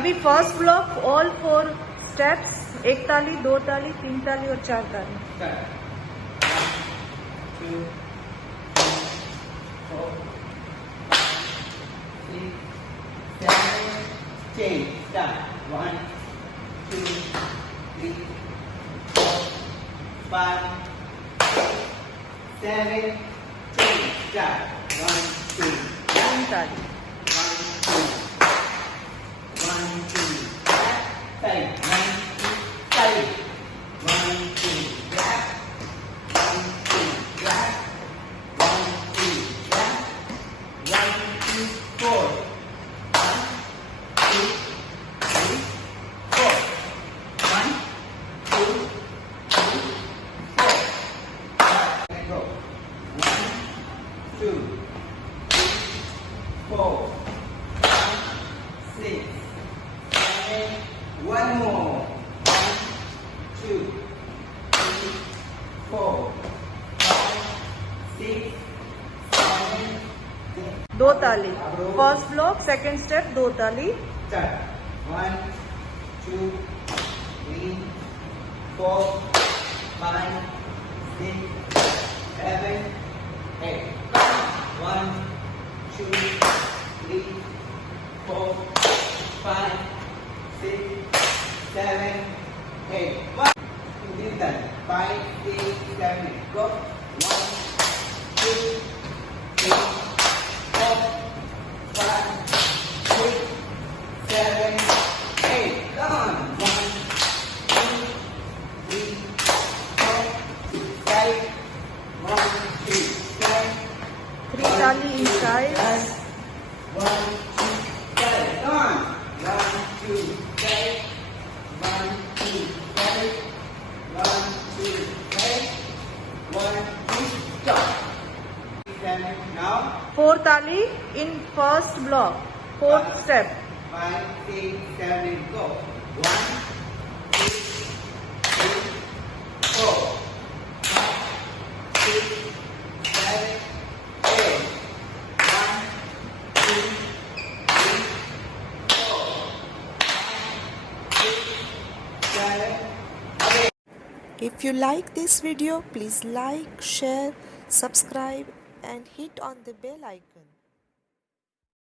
अभी first block all 4 steps, 1 ताली, 2 ताली, 3 ताली और 4 ताली. 1, 2, 3, 4, 6, 7, change, start. 1, 2, 3, 4, 5, 6, 7, change, start. 1, 2, 3 ताली. 1, 2, back, side, 1, 2, side, 1, 2, back, 1, 2, back, 1, 2, back, 1, 2, 4, 1, 2, 3, 4, 1, 2, 3, 4, let go, 1, 2, 3, 4, 6, 7, one more. 1, 2, 3, 4, 5, 6, 7, 2 ताली. फर्स्ट ब्लॉक, सेकंड स्टेप, 2 ताली. start. 1, 2, 3, 4, 5, 6, 7, 8. 1, 2, 3, 4, 5, 6, 7, 8. 1. This time. 5, 6, 7, 8. Go. 1, 2, 3, 4, 5, 6, 7, 8. Come on. 1, 2, 3, 4, 5, 1, 2, 7. 3 ताली inside. 1, 2, 7. Come on. 1, 2, 7. 1, 2, 7. 1, 2, 7. 1, 2, stop. 7. Now. 4 ताली in first block, 4th step. 5, 6, 7, go. 1, 2, 3, 4, 5, 6, 7, 8. 1, 2, 3, 4, 5, 6, 7, 8. If you like this video, please like, share, subscribe and hit on the bell icon.